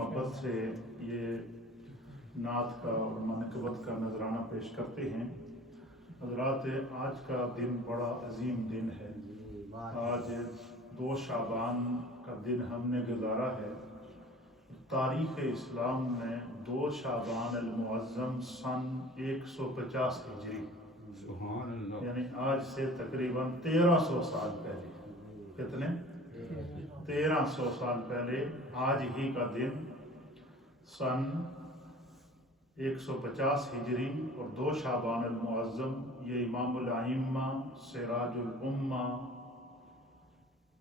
محبت سے یہ نعت کا اور منقبت کا نذرانہ پیش کرتے ہیں۔ حضرات، آج کا دن بڑا عظیم دن ہے۔ آج 2 شعبان کا دن ہم نے گزارا ہے۔ تاریخ اسلام میں 2 شعبان المعظم سن 150 ہجری، یعنی آج سے تقریباً 1300 سال پہلے، کتنے 1300 سال پہلے آج ہی کا دن سن 150 ہجری اور 2 شعبان المعظم، یہ امام الائمہ سراج الامہ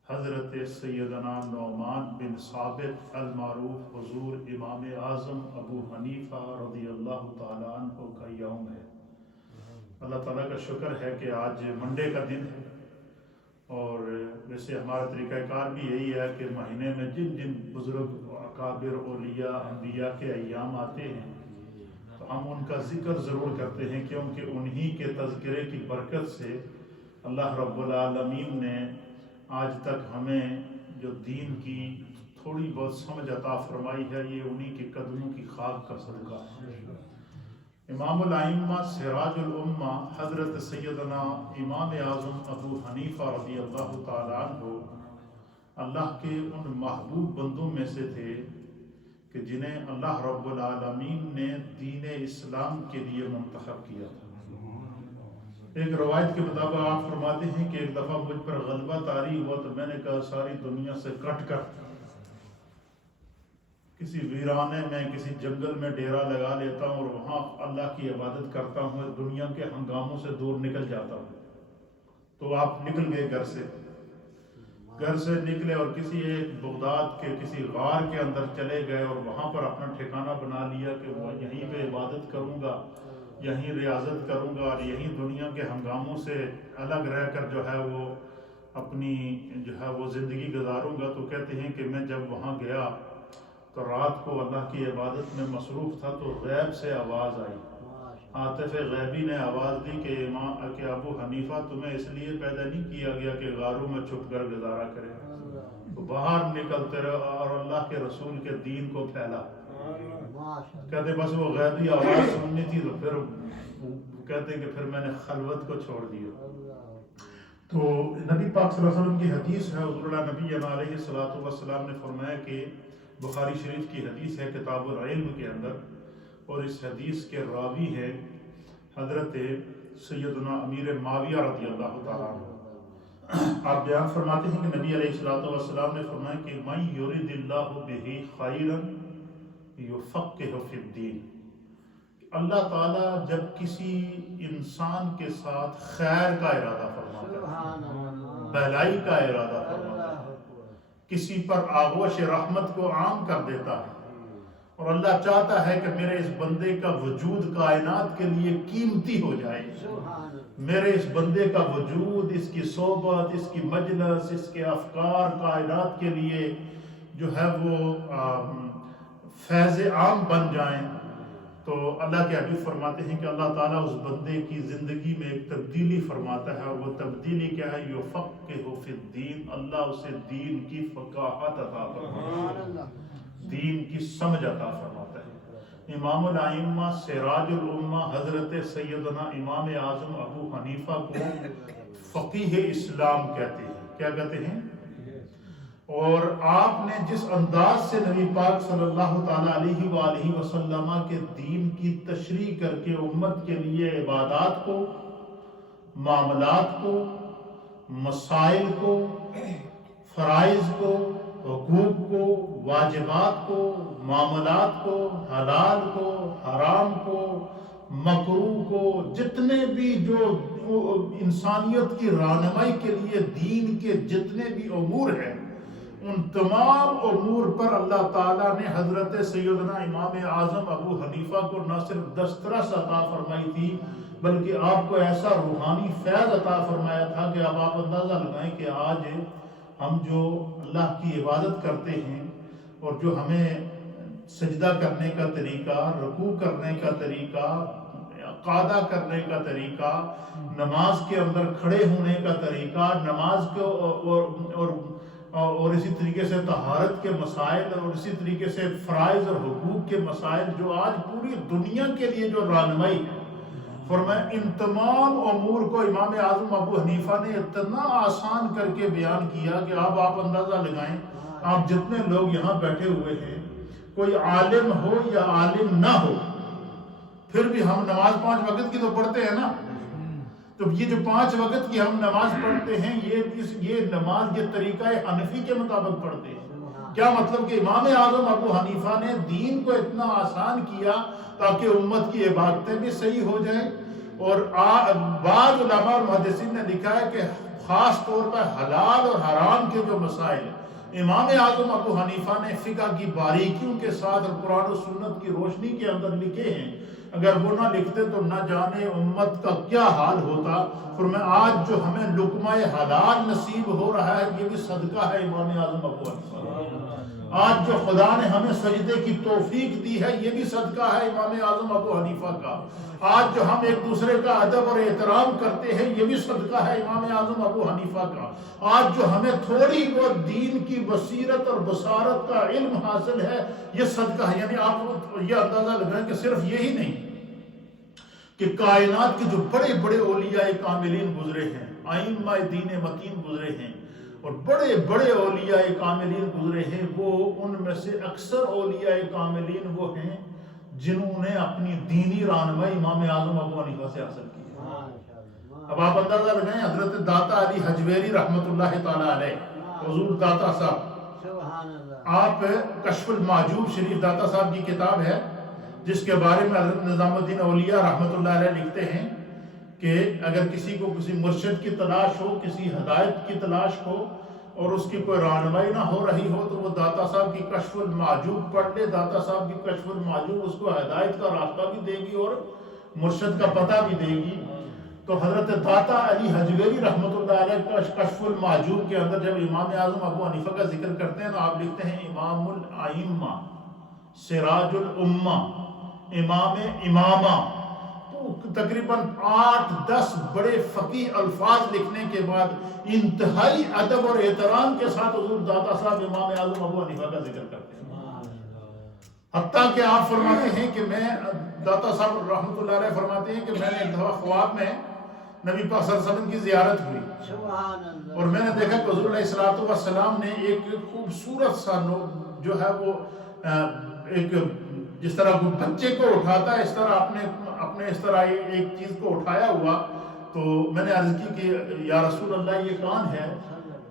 حضرت سیدنا نعمان بن ثابت المعروف حضور امام اعظم ابو حنیفہ رضی اللہ تعالیٰ عنہ کا یوم ہے۔ اللہ تعالیٰ کا شکر ہے کہ آج منڈے کا دن ہے، اور ویسے ہمارا طریقہ کار بھی یہی ہے کہ مہینے میں جن جن بزرگ اکابر اولیاء انبیاء کے ایام آتے ہیں تو ہم ان کا ذکر ضرور کرتے ہیں، کیونکہ انہی کے تذکرے کی برکت سے اللہ رب العالمین نے آج تک ہمیں جو دین کی تھوڑی بہت سمجھ عطا فرمائی ہے، یہ انہی کے قدموں کی خاک کا صدقہ ہے۔ امام الائمہ سراج الامہ حضرت سیدنا امام اعظم ابو حنیفہ رضی اللہ تعالیٰ عنہ اللہ کے ان محبوب بندوں میں سے تھے کہ جنہیں اللہ رب العالمین نے دین اسلام کے لیے منتخب کیا تھا۔ ایک روایت کے مطابق آپ فرماتے ہیں کہ ایک دفعہ مجھ پر غلبہ طاری ہوا تو میں نے کہا ساری دنیا سے کٹ کر کسی ویرانے میں، کسی جنگل میں ڈیرا لگا لیتا ہوں اور وہاں اللہ کی عبادت کرتا ہوں، دنیا کے ہنگاموں سے دور نکل جاتا ہوں۔ تو آپ نکل گئے گھر سے نکلے اور کسی ایک بغداد کے کسی غار کے اندر چلے گئے اور وہاں پر اپنا ٹھکانہ بنا لیا کہ وہ یہیں پہ عبادت کروں گا، یہیں ریاضت کروں گا اور یہیں دنیا کے ہنگاموں سے الگ رہ کر جو ہے وہ اپنی جو ہے وہ زندگی گزاروں گا۔ تو کہتے ہیں کہ میں جب وہاں گیا تو رات کو اللہ کی عبادت میں مصروف تھا تو غیب سے آواز آئی، عاطف غیبی نے آواز دی کہ ابو حنیفہ تمہیں اس لیے پیدا نہیں کیا گیا کہ غاروں میں چھپ کر گزارا کرے، تو باہر نکلتے رہو اور اللہ کے رسول کے دین کو پھیلا۔ کہتے بس وہ غیبی آواز سننی تھی تو پھر کہتے ہیں کہ پھر میں نے خلوت کو چھوڑ دیا۔ تو نبی پاک صلی اللہ علیہ وسلم کی حدیث ہے، حضور اللہ نبی علیہ الصلوۃ والسلام نے فرمایا کہ بخاری شریف کی حدیث ہے کتاب العلم کے اندر، اور اس حدیث کے راوی ہے حضرت سیدنا امیر معاویہ رضی اللہ تعالیٰ عنہ۔ آپ بیان فرماتے ہیں کہ نبی علیہ الصلوۃ والسلام نے فرمایا کہ من یرد اللہ بہ خیرا یفقہ فی الدین، اللہ تعالیٰ جب کسی انسان کے ساتھ خیر کا ارادہ فرماتا ہے، بھلائی کا ارادہ فرماتا ہے، کسی پر آغوش رحمت کو عام کر دیتا ہے، اور اللہ چاہتا ہے کہ میرے اس بندے کا وجود کائنات کے لیے قیمتی ہو جائے، میرے اس بندے کا وجود، اس کی صحبت، اس کی مجلس، اس کے افکار کائنات کے لیے جو ہے وہ فیض عام بن جائیں، تو اللہ کے حبیب فرماتے ہیں کہ اللہ تعالیٰ اس بندے کی زندگی میں ایک تبدیلی فرماتا ہے، اور وہ تبدیلی کیا ہے؟ یفقہ فی الدین، اللہ اسے دین کی فقاہت عطا فرماتا ہے، دین کی سمجھ عطا فرماتا ہے۔ امام الائمہ سراج الامہ حضرت سیدنا امام اعظم ابو حنیفہ کو فقیہ اسلام کہتے ہیں۔ کیا کہتے ہیں؟ اور آپ نے جس انداز سے نبی پاک صلی اللہ تعالیٰ علیہ وآلہ وسلم کے دین کی تشریح کر کے امت کے لیے عبادات کو، معاملات کو، مسائل کو، فرائض کو، حقوق کو، واجبات کو، معاملات کو، حلال کو، حرام کو، مکروہ کو، جتنے بھی جو انسانیت کی رہنمائی کے لیے دین کے جتنے بھی امور ہیں، ان تمام امور پر اللہ تعالیٰ نے حضرت سیدنا امام اعظم ابو حنیفہ کو نہ صرف دسترس عطا فرمائی تھی، بلکہ آپ کو ایسا روحانی فیض عطا فرمایا تھا کہ اب آپ اندازہ لگائیں کہ آج ہم جو اللہ کی عبادت کرتے ہیں اور جو ہمیں سجدہ کرنے کا طریقہ، رکوع کرنے کا طریقہ، قعدہ کرنے کا طریقہ، نماز کے اندر کھڑے ہونے کا طریقہ، نماز کو اور اور اسی طریقے سے طہارت کے مسائل اور اسی طریقے سے فرائض اور حقوق کے مسائل جو آج پوری دنیا کے لیے جو رہنمائی ہے، فرمایا ان تمام امور کو امام اعظم ابو حنیفہ نے اتنا آسان کر کے بیان کیا کہ اب آپ اندازہ لگائیں، آپ جتنے لوگ یہاں بیٹھے ہوئے ہیں، کوئی عالم ہو یا عالم نہ ہو، پھر بھی ہم نماز 5 وقت کی تو پڑھتے ہیں نا، تو یہ جو 5 وقت کی ہم نماز پڑھتے ہیں، یہ نماز یہ طریقہ حنفی کے مطابق پڑھتے ہیں۔ کیا مطلب کہ امام اعظم ابو حنیفہ نے دین کو اتنا آسان کیا تاکہ امت کی عبادتیں بھی صحیح ہو جائیں، اور بعض علماء اور محدثین نے لکھا ہے کہ خاص طور پر حلال اور حرام کے جو مسائل امام اعظم ابو حنیفہ نے فقہ کی باریکیوں کے ساتھ اور قرآن و سنت کی روشنی کے اندر لکھے ہیں، اگر وہ نہ لکھتے تو نہ جانے امت کا کیا حال ہوتا۔ فرمایا آج جو ہمیں لقمہ حلال نصیب ہو رہا ہے، یہ بھی صدقہ ہے امام اعظم ابو حنیفہ۔ آج جو خدا نے ہمیں سجدے کی توفیق دی ہے، یہ بھی صدقہ ہے امام اعظم ابو حنیفہ کا۔ آج جو ہم ایک دوسرے کا ادب اور احترام کرتے ہیں، یہ بھی صدقہ ہے امام اعظم ابو حنیفہ کا۔ آج جو ہمیں تھوڑی بہت دین کی بصیرت اور بصارت کا علم حاصل ہے، یہ صدقہ ہے۔ یعنی آپ یہ اندازہ لگائیں کہ صرف یہی نہیں کہ کائنات کے جو بڑے بڑے اولیاء کاملین گزرے ہیں، ائمہ دین متین گزرے ہیں، اور بڑے بڑے اولیاء کاملین گزرے ہیں، وہ ان میں سے اکثر اولیاء کاملین وہ ہیں جنہوں نے اپنی دینی رہنمائی امام اعظم ابو حنیفہ سے حاصل کی ہے۔ اب آپ اندازہ لگائیں، حضرت داتا علی حجویری رحمۃ اللہ تعالی علیہ، حضور داتا صاحب، آپ کشف المعجوب شریف داتا صاحب کی کتاب ہے، جس کے بارے میں حضرت نظام الدین اولیاء رحمۃ اللہ علیہ لکھتے ہیں کہ اگر کسی کو کسی مرشد کی تلاش ہو، کسی ہدایت کی تلاش ہو، اور اس کی کوئی رہنمائی نہ ہو رہی ہو، تو وہ داتا صاحب کی کشف المعجوب پڑھ لے۔ داتا صاحب کی کشف المعجوب اس کو ہدایت کا راستہ بھی دے گی اور مرشد کا پتہ بھی دے گی۔ تو حضرت داتا علی حجویری رحمۃ اللہ علیہ کا کشف المعجوب کے اندر جب امام اعظم ابو حنیفہ کا ذکر کرتے ہیں تو آپ لکھتے ہیں امام الائمہ، سراج الامہ، امام امامہ۔ تو تقریباً 8-10 بڑے فقیہ الفاظ لکھنے کے بعد انتہائی ادب اور احترام کے ساتھ حضور داتا صاحب امام اعظم ابو حنیفہ کا ذکر کرتے ہیں۔ حتیٰ کہ آپ فرماتے ہیں کہ میں، داتا صاحب رحمۃ اللہ علیہ فرماتے ہیں کہ میں نے ایک دفعہ خواب میں نبی پاک صلی اللہ علیہ وسلم کی زیارت ہوئی، اور میں نے دیکھا کہ حضور علیہ الصلوۃ والسلام نے ایک خوبصورت سا جو ہے وہ ایک جس طرح کوئی بچے کو اٹھاتا ہے، اس طرح اپنے اس طرح ایک چیز کو اٹھایا ہوا۔ تو میں نے عرض کی کہ یا رسول اللہ یہ کون ہے؟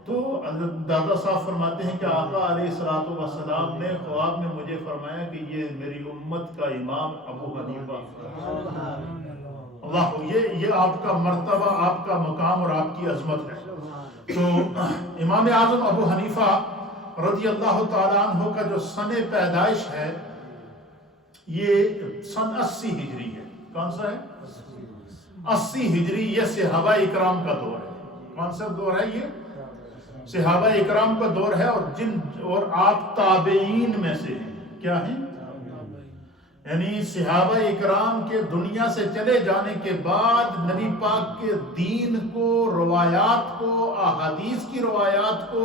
تو دادا صاحب فرماتے ہیں کہ آقا علیہ الصلوۃ والسلام نے خواب میں مجھے فرمایا کہ یہ میری امت کا امام ابو حنیفہ۔ اللہ، یہ آپ کا مرتبہ، آپ کا مقام اور آپ کی عظمت ہے۔ تو امام اعظم ابو حنیفہ رضی اللہ تعالیٰ عنہ کا جو سن پیدائش ہے، یہ سن 80 ہجری ہے۔ کون سا ہے؟ 80 ہجری۔ یہ صحابہ اکرام کا دور ہے۔ کون سا دور ہے یہ؟ صحابہ اکرام کا دور ہے، اور آپ تابعین میں سے ہیں۔ کیا ہیں؟ یعنی صحابہ اکرام کے دنیا سے چلے جانے کے بعد نبی پاک کے دین کو، روایات کو، احادیث کی روایات کو،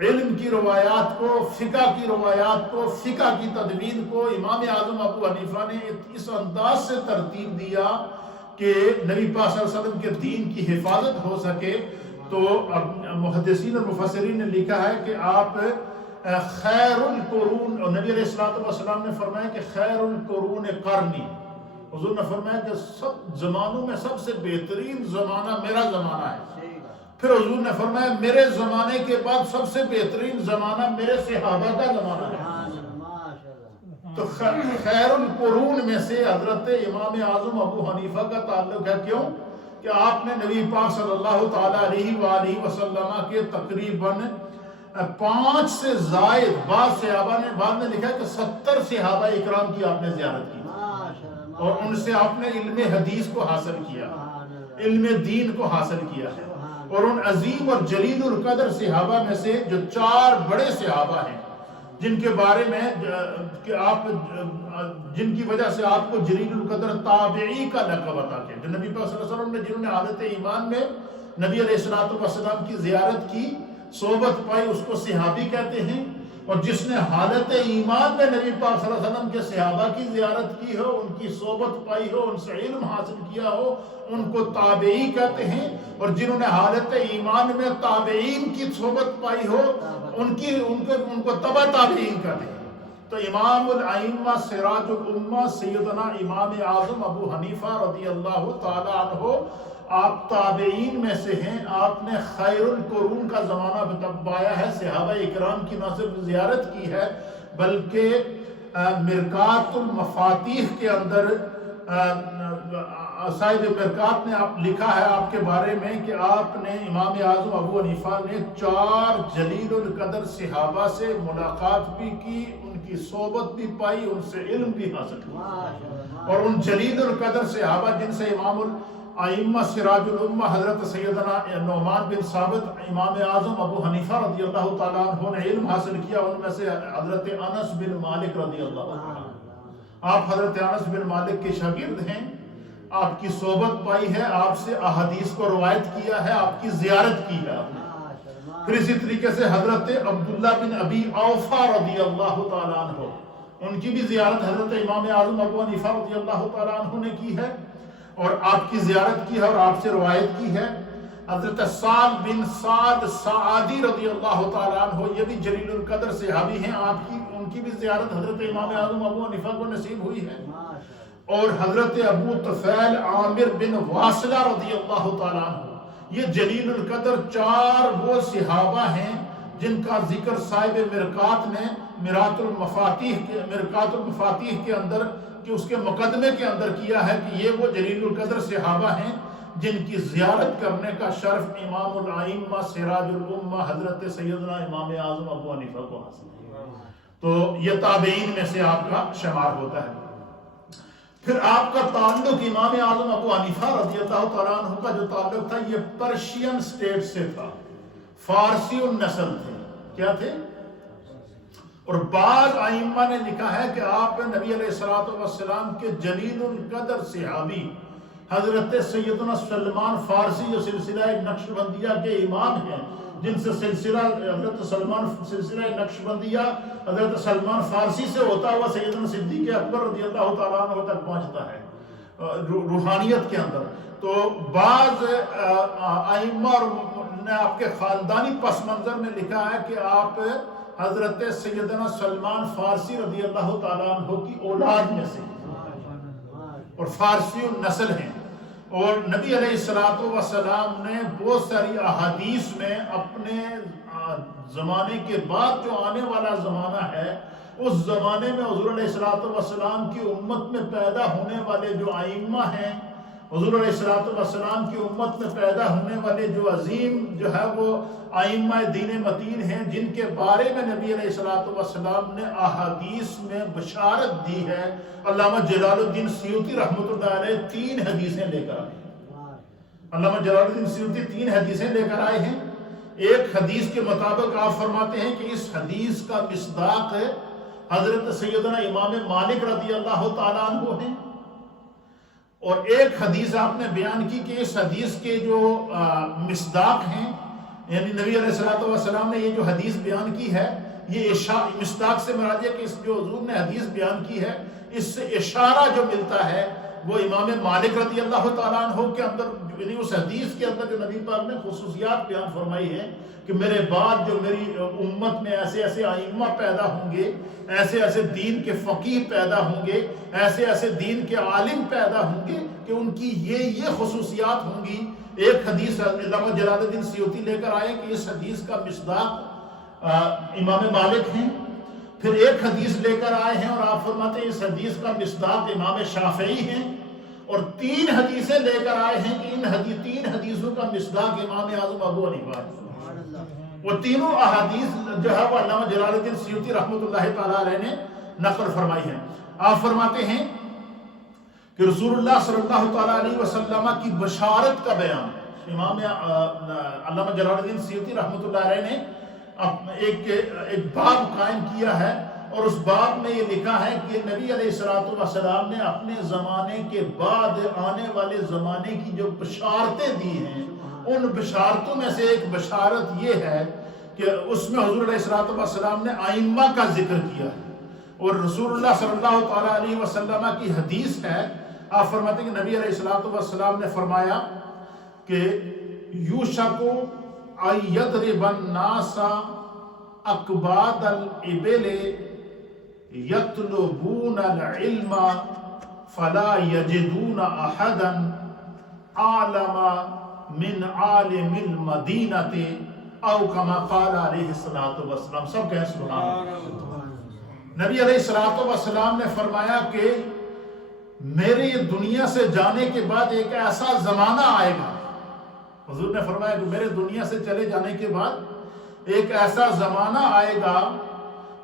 علم کی روایات کو، فقہ کی روایات کو، فقہ کی تدوین کو امام اعظم ابو حنیفہ نے اس انداز سے ترتیب دیا کہ نبی پاک صلی اللہ علیہ وسلم کے دین کی حفاظت ہو سکے۔ تو محدثین اور مفسرین نے لکھا ہے کہ آپ خیر القرون، اور نبی علیہ الصلوۃ والسلام نے فرمایا کہ خیر القرون قرنی، حضور نے فرمایا کہ سب زمانوں میں سب سے بہترین زمانہ میرا زمانہ ہے۔ پھر حضور نے فرمایا میرے زمانے کے بعد سب سے بہترین زمانہ میرے صحابہ کا زمانہ ہے۔ تو خیر القرون میں سے حضرت امام اعظم ابو حنیفہ کا تعلق ہے۔ کیوں؟ کہ آپ نے نبی پاک صلی اللہ تعالیٰ علیہ وآلہ وسلم کے تقریباً 5 سے زائد، بعض صحابہ نے، بعد نے لکھا کہ 70 صحابہ اکرام کی آپ نے زیارت کی، اور ان سے آپ نے علم حدیث کو حاصل کیا، علم دین کو حاصل کیا ہے۔ اور ان عظیم اور جلیل القدر صحابہ میں سے جو 4 بڑے صحابہ ہیں، جن کے بارے میں کہ آپ، جن کی وجہ سے آپ کو جلیل القدر تابعی کا لقب عطا کیا، جو نبی پاک صلی اللہ علیہ وسلم نے، جنہوں نے حالت ایمان میں نبی علیہ الصلوۃ والسلام کی زیارت کی، صحبت پائی اس کو صحابی کہتے ہیں، اور جس نے حالت ایمان میں نبی پاک صلی اللہ علیہ وسلم کے صحابہ کی زیارت کی ہو، ان کی صحبت پائی ہو، ان سے علم حاصل کیا ہو، ان کو تابعی کہتے ہیں، اور جنہوں نے حالت ایمان میں تابعین کی صحبت پائی ہو ان کو تبع تابعین کہتے ہیں۔ تو امام الائمہ سراج الامہ سیدنا امام اعظم ابو حنیفہ رضی اللہ تعالی عنہ آپ تابعین میں سے ہیں۔ آپ نے خیر القرون کا زمانہ بتایا ہے، صحابہ اکرام کی نہ صرف زیارت کی ہے بلکہ مرقات المفاتیح کے اندر صاحب مرقات نے آپ لکھا ہے آپ کے بارے میں کہ آپ نے امام اعظم ابو حنیفہ نے 4 جلیل القدر صحابہ سے ملاقات بھی کی، ان کی صحبت بھی پائی، ان سے علم بھی حاصل کیا، اور ان جلیل القدر صحابہ جن سے امام الائمہ سراج الامہ حضرت سیدنا نعمان بن ثابت امام اعظم ابو حنیفہ رضی اللہ تعالیٰ عنہ نے علم حاصل کیا، ان میں سے حضرت انس بن مالک رضی اللہ عنہ۔ آپ حضرت انس بن مالک کے شاگرد ہیں، آپ کی صحبت پائی ہے، آپ سے احادیث کو روایت کیا ہے، آپ کی زیارت کی ہے آپ نے۔ پھر اسی طریقے سے حضرت عبداللہ بن ابی اوفا رضی اللہ تعالیٰ عنہ، ان کی بھی زیارت حضرت امام اعظم ابو حنیفہ رضی اللہ تعالیٰ عنہ نے کی ہے اور آپ کی زیارت کی ہے اور آپ سے روایت کی ہے۔ حضرت سعد بن سعد سعادی رضی اللہ تعالیٰ عنہ، یہ بھی جلیل القدر صحابی ہیں، ان کی بھی زیارت حضرت امام اعظم ابو حنیفہ کو نصیب ہوئی ہے۔ اور حضرت ابو طفیل عامر بن واصلہ رضی اللہ تعالیٰ عنہ، یہ جلیل القدر 4 وہ صحابہ ہیں جن کا ذکر صاحب مرقات نے مرقات المفاتیح کے اندر کہ اس کے مقدمے کے اندر کیا ہے کہ یہ وہ جلیل القدر صحابہ ہیں جن کی زیارت کرنے کا شرف امام الائمہ سراج الامہ حضرت سیدنا امام اعظم ابو حنیفہ کو حاصل ہے۔ تو یہ تابعین میں سے آپ کا شمار ہوتا ہے۔ پھر آپ کا تعلق امام اعظم ابو حنیفہ رضی اللہ تعالیٰ عنہ کا جو تعلق تھا یہ پرشین سٹیٹ سے تھا، فارسی النسل تھے۔ کیا تھے؟ اور بعض ائمہ نے لکھا ہے کہ آپ نبی علیہ الصلوۃ والسلام کے جلیل القدر صحابی حضرت سیدنا سلمان فارسی جو سلسلہ نقشبندیہ کے امام ہیں، جن سے سلسلہ حضرت سلمان سلسلہ نقشبندیہ حضرت سلمان فارسی سے ہوتا ہوا سیدنا صدیق اکبر رضی اللہ تعالیٰ عنہ تک پہنچتا ہے روحانیت کے اندر۔ تو بعض ائمہ نے آپ کے خاندانی پس منظر میں لکھا ہے کہ آپ حضرت سیدنا سلمان فارسی رضی اللہ تعالیٰ عنہ کی اولاد میں سے اور فارسی النسل ہیں، اور نبی علیہ السلام نے بہت ساری احادیث میں اپنے زمانے کے بعد جو آنے والا زمانہ ہے اس زمانے میں حضور علیہ السلام کی امت میں پیدا ہونے والے جو ائمہ ہیں، حضور علیہ السلام کی امت میں پیدا ہونے والے جو عظیم جو ہے وہ ائمہ دین متین ہیں، جن کے بارے میں نبی علیہ السلام نے احادیث میں بشارت دی ہے۔ علامہ جلال الدین سیوطی رحمۃ اللہ علیہ 3 حدیثیں لے کر آئے۔ علامہ جلال الدین سیوطی 3 حدیثیں لے کر آئے ہیں۔ ایک حدیث کے مطابق آپ فرماتے ہیں کہ اس حدیث کا مصداق حضرت سیدنا امام مالک رضی اللہ تعالیٰ عنہ ہیں، اور ایک حدیث آپ نے بیان کی کہ اس حدیث کے جو مصداق ہیں، یعنی نبی علیہ السلام نے یہ جو حدیث بیان کی ہے یہ مصداق سے مراد ہے کہ اس جو حضور نے حدیث بیان کی ہے اس سے اشارہ جو ملتا ہے وہ امام مالک رضی اللہ تعالیٰ عنہ کے اندر، یعنی اس حدیث کے اندر جو نبی پاک نے خصوصیات بیان فرمائی ہے کہ میرے بعد جو میری امت میں ایسے ایسے ائمہ پیدا ہوں گے، ایسے ایسے دین کے فقیہ پیدا ہوں گے، ایسے ایسے دین کے عالم پیدا ہوں گے کہ ان کی یہ خصوصیات ہوں گی۔ ایک حدیث علامہ جلال الدین سیوطی لے کر آئے کہ اس حدیث کا مصداق امام مالک ہیں۔ پھر ایک حدیث لے کر آئے ہیں اور آپ فرماتے ہیں اس حدیث کا مصداق امام شافعی ہیں، اور 3 حدیثیں لے کر آئے ہیں کہ ان 3 حدیثوں کا مصداق امام اعظم ابو حنیفہ ہے۔ وہ تینوں احادیث جو ہے وہ علامہ جلال الدین سیوطی رحمۃ اللہ تعالیٰ علیہ نے نقل فرمائی ہے۔ آپ فرماتے ہیں کہ رسول اللہ صلی اللہ تعالیٰ علیہ وسلم کی بشارت کا بیان امام علامہ جلال الدین سیوطی رحمۃ اللہ علیہ نے ایک باب قائم کیا ہے، اور اس باب میں یہ لکھا ہے کہ نبی علیہ السلام نے اپنے زمانے کے بعد آنے والے زمانے کی جو بشارتیں دی ہیں، ان بشارتوں میں سے ایک بشارت یہ ہے کہ اس میں حضور علیہ السلام نے ائمہ کا ذکر کیا ہے، اور رسول اللہ صلی اللہ تعالیٰ علیہ وسلم کی حدیث ہے، آپ فرماتے ہیں کہ نبی علیہ السلام نے فرمایا کہ یوشک ان یضرب الناس اکباد الابل یطلبون العلم فلا یجدون احدا عالم من عالم المدینۃ او کما قال علیہ السلام. سب کہیں سبحان اللہ. نبی علیہ السلام نے فرمایا کہ میرے دنیا سے جانے کے بعد ایک ایسا زمانہ آئے گا، حضور نے فرمایا کہ میرے دنیا سے چلے جانے کے بعد ایک ایسا زمانہ آئے گا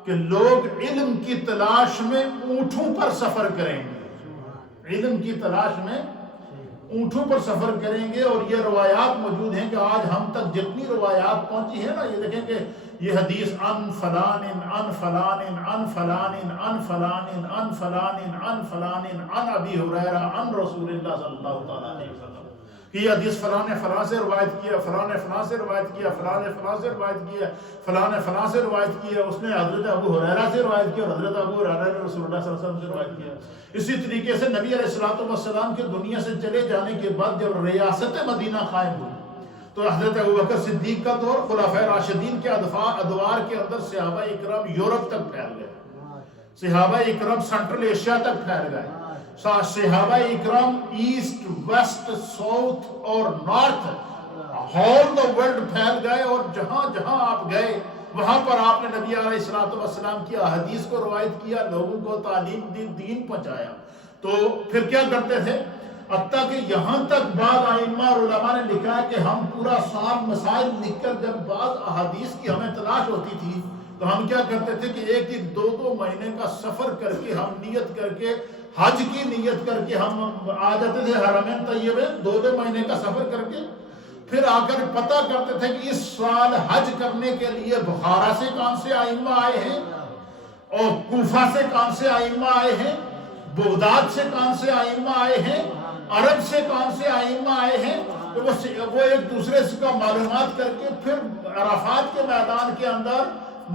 کہ لوگ علم کی تلاش میں اونٹوں پر سفر کریں گے، علم کی تلاش میں اونٹوں پر سفر کریں گے. اور یہ روایات موجود ہیں کہ آج ہم تک جتنی روایات پہنچی ہیں نا، یہ دیکھیں کہ یہ حدیث ان فلان ان فلان ان فلان ان فلان ان فلان ان فلان ان ابی ہریرہ ان رسول اللہ صلی اللہ تعالیٰ علیہ وسلم، کہ یہ حدیث فلاں نے فلاں سے روایت کیا، فلاں نے فلاں سے روایت کیا، فلاں نے فلاں سے روایت کیا، فلاں نے فلاں سے روایت کیا، اس نے حضرت ابو ہریرہ سے روایت کیا، اور حضرت ابو ہریرہ نے رسول اللہ صلی اللہ علیہ وسلم سے روایت کیا. اسی طریقے سے نبی علیہ السلام کے دنیا سے چلے جانے کے بعد جب ریاست مدینہ قائم ہوئی تو حضرت ابوبکر صدیق کا دور، خلفائے راشدین کے ادوار کے اندر صحابہ اکرام یورپ تک پھیل گئے، صحابہ اکرام سینٹرل ایشیا تک پھیل گئے، صحابہ اکرام ایسٹ ویسٹ ساؤتھ اور نارتھ ہول دا ورلڈ پھیل گئے. اور جہاں جہاں آپ گئے وہاں پر آپ نے نبی علیہ السلام کی احادیث کو روایت کیا، لوگوں کو تعلیم دی، دین پہنچایا. تو پھر کیا کرتے تھے، حتیٰ کہ یہاں تک بعض ائمہ اور علماء نے لکھا ہے کہ ہم پورا سال مسائل لکھ کر جب بعض احادیث کی ہمیں تلاش ہوتی تھی تو ہم کیا کرتے تھے کہ ایک ایک دو مہینے کا سفر کر کے ہم نیت کر کے حج کی نیت کر کے ہم آ جاتے تھے حرمین طیبے، 2 مہینے کا سفر کر کے پھر آ کر پتہ کرتے تھے کہ اس سال حج کرنے کے لیے بخارا سے کون سے ائمہ آئے ہیں، اور کوفہ سے کون سے ائمہ آئے ہیں، بغداد سے کون سے ائمہ آئے ہیں، عرب سے کون سے ائمہ آئے ہیں. تو وہ ایک دوسرے سے کا معلومات کر کے پھر عرفات کے میدان کے اندر،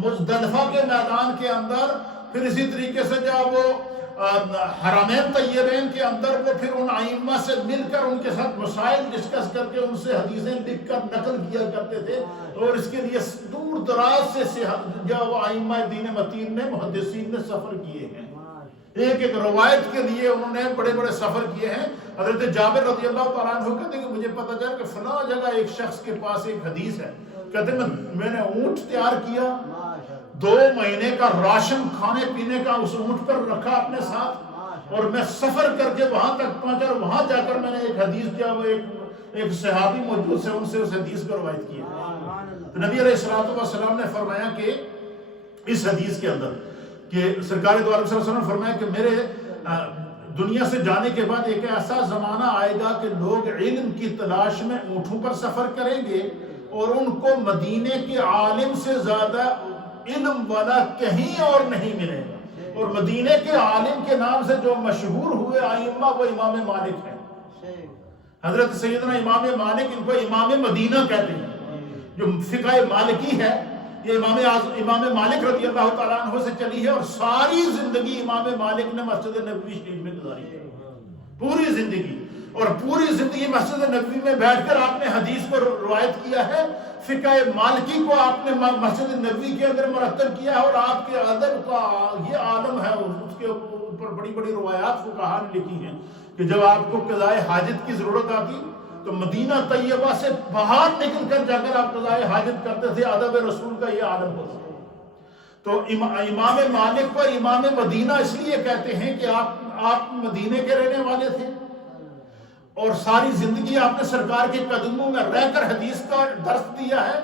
مزدلفہ کے میدان کے اندر، پھر اسی طریقے سے جب وہ حرمین طیبین کے اندر وہ پھر ان ائمہ سے مل کر ان کے ساتھ مسائل ڈسکس کر کے ان سے حدیثیں لکھ کر نقل کیا کرتے تھے. اور اس کے لیے دور دراز سے جو وہ ائمہ دین متین نے، محدثین نے سفر کیے ہیں، ایک ایک روایت کے لیے انہوں نے بڑے بڑے سفر کیے ہیں. حضرت جابر رضی اللہ تعالیٰ عنہ کہتے ہیں کہ مجھے پتہ چلا کہ فلاں جگہ ایک شخص کے پاس ایک حدیث ہے، کہتے ہیں میں نے اونٹ تیار کیا، 2 مہینے کا راشن کھانے پینے کا اس اونٹ پر رکھا اپنے ساتھ، اور میں سفر کر کے وہاں تک پہنچا، اور وہاں جا کر میں نے ایک حدیث کیا، وہ ایک صحابی موجود سے ان سے اس حدیث کو روایت کی. تو نبی علیہ السلام نے فرمایا کہ اس حدیث کے اندر کہ سرکار دو عالم صلی اللہ علیہ وسلم نے فرمایا کہ میرے دنیا سے جانے کے بعد ایک ایسا زمانہ آئے گا کہ لوگ علم کی تلاش میں اونٹوں پر سفر کریں گے، اور ان کو مدینے کے عالم سے زیادہ علم والا کہیں اور نہیں ملے گا. اور مدینے کے عالم کے نام سے جو مشہور ہوئے ائمہ وہ امام مالک ہیں. حضرت سیدنا امام مالک، ان کو امام مدینہ کہتے ہیں. جو فقہ مالکی ہے یہ امام مالک رضی اللہ تعالیٰ عنہ سے چلی ہے، اور ساری زندگی امام مالک نے مسجد نبوی شریف میں گزاری ہے، پوری زندگی. اور پوری زندگی مسجد نبوی میں بیٹھ کر آپ نے حدیث کو روایت کیا ہے، فقہ مالکی کو آپ نے مسجد نبوی کے اندر مرتب کیا ہے، اور آپ کے ادب کا یہ عالم ہے، اس کے اوپر بڑی بڑی روایات فقہاء نے لکھی ہیں کہ جب آپ کو قضاء حاجت کی ضرورت آتی تو مدینہ طیبہ سے باہر نکل کر جا کر آپ قضاء حاجت کرتے تھے. ادب رسول کا یہ عالم ہوتا ہے. تو امام مالک کو امام مدینہ اس لیے کہتے ہیں کہ آپ مدینے کے رہنے والے تھے، اور ساری زندگی آپ نے سرکار کے قدموں میں رہ کر حدیث کا درس دیا ہے،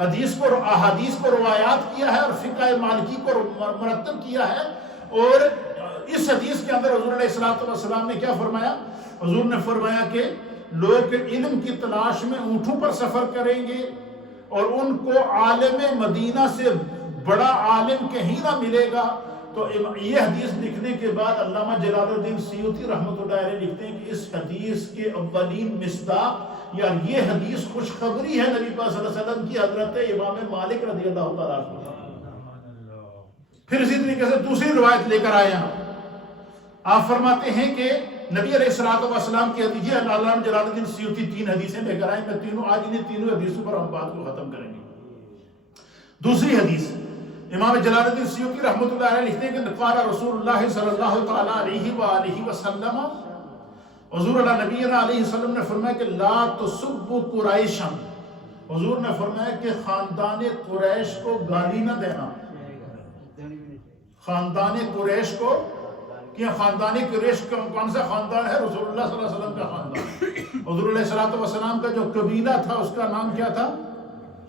احادیث کو روایات کیا ہے، اور فقہ مالکی کو مرتب کیا ہے. اور اس حدیث کے اندر حضور علیہ السلام نے کیا فرمایا؟ حضور نے فرمایا کہ لوگ علم کی تلاش میں اونٹوں پر سفر کریں گے، اور ان کو عالم مدینہ سے بڑا عالم کہیں نہ ملے گا. تو یہ حدیث لکھنے کے بعد علامہ جلال الدین سیوطی رحمۃ اللہ علیہ لکھتے ہیں کہ اس حدیث کے اولین مصداق یا یہ حدیث خوشخبری ہے نبی پاک صلی اللہ علیہ وسلم کی حضرت امام مالک رضی اللہ تعالیٰ عنہ۔ پھر اسی طریقے سے دوسری روایت لے کر آئے ہیں، آپ فرماتے ہیں کہ نبی علیہ الصلوۃ والسلام کی حدیث، علامہ جلال الدین سیوطی 3 حدیثیں لے کر آئے، میں تینوں آج انہیں تینوں حدیثوں پر ہم بات کو ختم کریں گے۔ دوسری حدیث امام جلال الدین سیوطی رحمۃ اللہ علیہ لکھتے ہیں کہ قال رسول اللہ صلی اللہ تعالیٰ علیہ وآلہ وسلم، حضور اللہ نبی علیہ وسلم نے فرمایا کہ لا تسبوا قریشا، حضور نے فرمایا کہ خاندان قریش کو گالی نہ دینا۔ خاندان قریش کو، کہ خاندان قریش کون سا خاندان ہے؟ رسول اللہ صلی اللہ علیہ وسلم کا خاندان۔ حضور علیہ الصلوۃ والسلام کا جو قبیلہ تھا اس کا نام کیا تھا؟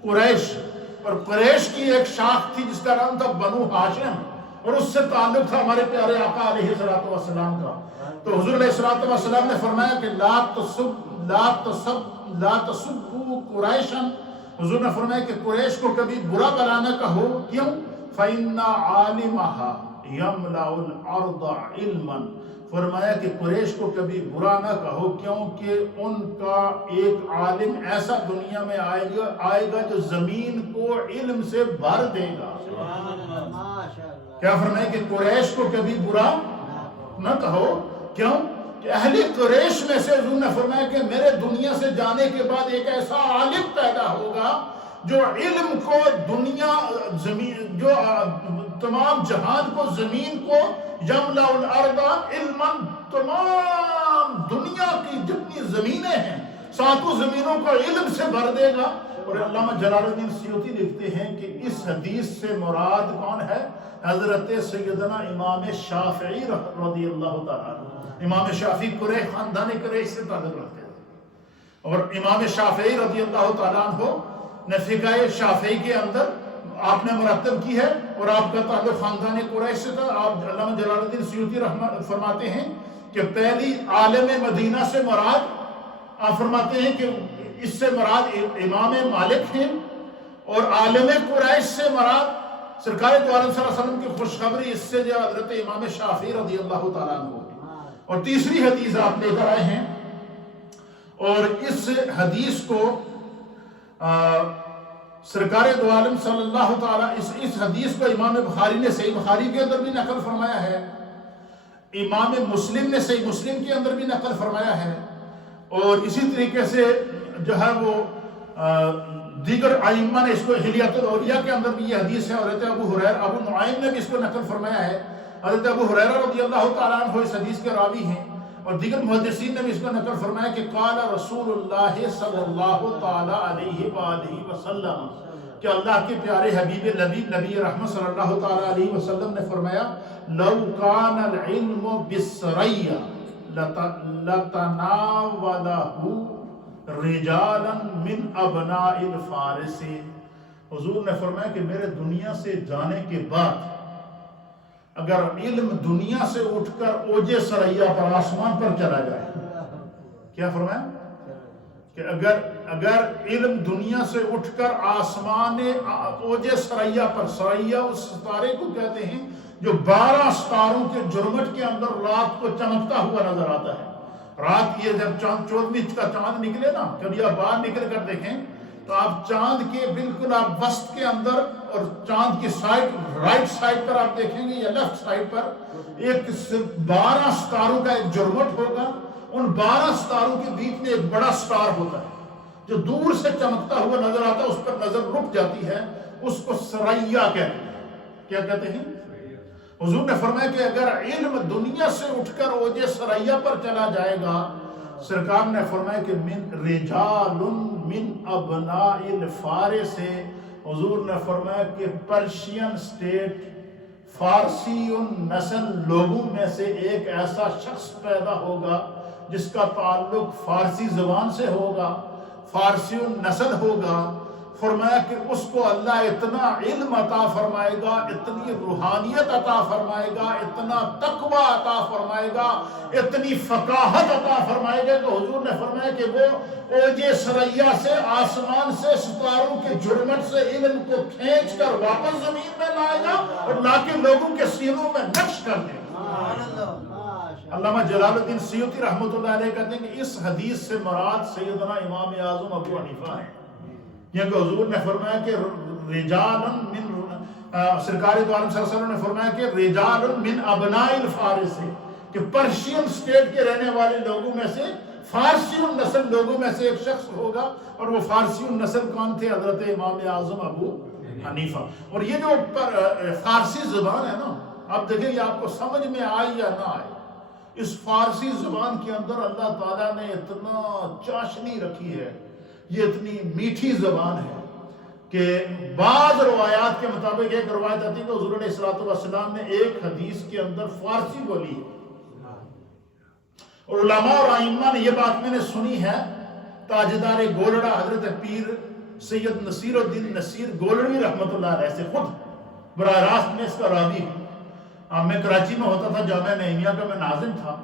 قریش، اور قریش کی ایک شاخ تھی جس کا نام تھا بنو ہاشم، اور اس سے تعلق تھا ہمارے پیارے آقا علیہ الصلوۃ والسلام کا۔ تو حضور علیہ الصلوۃ والسلام نے فرمایا کہ لا تسبوا قریشا، حضور نے فرمایا کہ قریش کو کبھی برا بلا نہ کہو، کیوں؟ فإن عالمها يملأ الأرض علما، فرمایا کہ قریش کو کبھی برا نہ کہو کیونکہ ان کا ایک عالم ایسا دنیا میں آئے گا جو زمین کو علم سے بھر دے گا۔ کیا فرمایا کہ قریش کو کبھی برا نہ کہو، کیوں کہ اہل قریش میں سے حضور نے فرمایا کہ میرے دنیا سے جانے کے بعد ایک ایسا عالم پیدا ہوگا جو علم کو دنیا زمین، جو تمام جہان کو، زمین کو، یملأ الارض علما، تمام دنیا کی جتنی زمینیں ہیں ساتوں زمینوں کو علم سے بھر دے گا۔ اور علامہ جلال الدین سیوطی لکھتے ہیں کہ اس حدیث سے مراد کون ہے؟ حضرت سیدنا امام شافعی رضی اللہ تعالیٰ عنہ۔ امام شافعی قریش، خاندان قریش سے تعلق رکھتے ہیں، اور امام شافعی رضی اللہ تعالیٰ عنہ نے فقہ شافعی کے اندر آپ نے مرتب کی ہے، اور آپ کا تعلق خاندان قریش سے تھا۔ آپ علامہ جلال الدین سیوطی فرماتے ہیں کہ پہلی عالم مدینہ سے مراد، آپ فرماتے ہیں کہ اس سے مراد امام مالک ہیں، اور عالم قریش سے مراد سرکار دو عالم صلی اللہ علیہ وسلم کی خوشخبری اس سے جو حضرت امام شافعی رضی اللہ تعالیٰ عنہ۔ اور تیسری حدیث آپ لے کر آئے ہیں، اور اس حدیث کو سرکار دو عالم صلی اللہ تعالیٰ، اس حدیث کو امام بخاری نے صحیح بخاری کے اندر بھی نقل فرمایا ہے، امام مسلم نے صحیح مسلم کے اندر بھی نقل فرمایا ہے، اور اسی طریقے سے جو ہے وہ دیگر ائمہ نے اس کو حلیۃ الاولیاء کے اندر بھی یہ حدیث ہے، حضرت ابو نعیم نے بھی اس کو نقل فرمایا ہے، حضرت ابو ہریرہ رضی اللہ تعالیٰ عنہ اس حدیث کے راوی ہیں، اور دیگر محدثین نے بھی اس کو نقل فرمایا کہ قال رسول اللہ صلی اللہ تعالیٰ علیہ وآلہ وسلم، کہ اللہ کے پیارے حبیب نبی رحمت صلی اللہ تعالیٰ علیہ وسلم نے فرمایا لو کان العلم بالسریہ لتناولہ رجالا من ابناء الفارس، حضور نے فرمایا کہ میرے دنیا سے جانے کے بعد اگر علم دنیا سے اٹھ کر اوج ثریا پر، آسمان پر چلا جائے، کیا فرمایا کہ اگر علم دنیا سے اٹھ کر آسمان اوج ثریا پر، ثریا اس ستارے کو کہتے ہیں جو 12 ستاروں کے جرمٹ کے اندر رات کو چمکتا ہوا نظر آتا ہے۔ رات یہ جب چاند 14ویں کا چاند نکلے نا، کبھی آپ باہر نکل کر دیکھیں تو آپ چاند کے بالکل آپ وسط کے اندر، اور چاند کی سائڈ رائٹ سائڈ پر آپ دیکھیں گے یا لیفٹ سائڈ پر ایک 12 ستاروں کا ایک جرمٹ ہوگا، ان 12 ستاروں کے بیچ میں ایک بڑا سٹار ہوتا ہے جو دور سے چمکتا ہوا نظر آتا ہے، اس پر نظر رک جاتی ہے، اس کو ثریا کہتے ہیں۔ کیا کہتے ہیں؟ حضور نے فرمایا کہ اگر علم دنیا سے اٹھ کر اوج ثریا پر چلا جائے گا، سرکار نے فرمایا کہ من رجال من ابناء الفارس، حضور نے فرمایا کہ پرشین سٹیٹ، فارسی نسل لوگوں میں سے ایک ایسا شخص پیدا ہوگا جس کا تعلق فارسی زبان سے ہوگا، فارسی نسل ہوگا، فرمایا کہ اس کو اللہ اتنا علم عطا فرمائے گا، اتنی روحانیت عطا فرمائے گا، اتنا تقوی عطا فرمائے گا، اتنی فقاہت عطا فرمائے گا کہ حضور نے فرمایا کہ وہ اوج ثریا سے، آسمان سے، ستاروں کے جھرمٹ سے علم کو کھینچ کر واپس زمین میں لائے گا اور لا کے لوگوں کے سینوں میں نقش کر دے گا۔ علامہ جلال الدین سیوطی رحمۃ اللہ علیہ کہتے ہیں کہ اس حدیث سے مراد سیدنا امام اعظم ابو حنیفہ ہے، کیونکہ حضور نے فرمایا کہ رجال من سرکار دو عالم صلی اللہ علیہ وسلم نے فرمایا کہ رجال من ابناء الفارس، کہ پرشین سٹیٹ کے رہنے والے لوگوں میں سے فارسی النسل لوگوں میں سے ایک شخص ہوگا، اور وہ فارسی النسل کون تھے؟ حضرت امام اعظم ابو حنیفہ۔ اور یہ جو فارسی زبان ہے نا، اب دیکھیں یہ آپ کو سمجھ میں آئے یا نہ آئے، اس فارسی زبان کے اندر اللہ تعالیٰ نے اتنا چاشنی رکھی ہے، یہ اتنی میٹھی زبان ہے کہ بعض روایات کے مطابق ایک روایت آتی ہے کہ حضور علیہ السلام نے ایک حدیث کے اندر فارسی بولی ہے، اور علماء اور ائمہ نے یہ بات میں نے سنی ہے، تاجدار گولڑا حضرت پیر سید نصیر الدین نصیر گولڑوی رحمۃ اللہ علیہ سے خود براہ راست میں اس کا راوی ہوں۔ میں کراچی میں ہوتا تھا، جامعہ نعیمیہ کا میں ناظم تھا،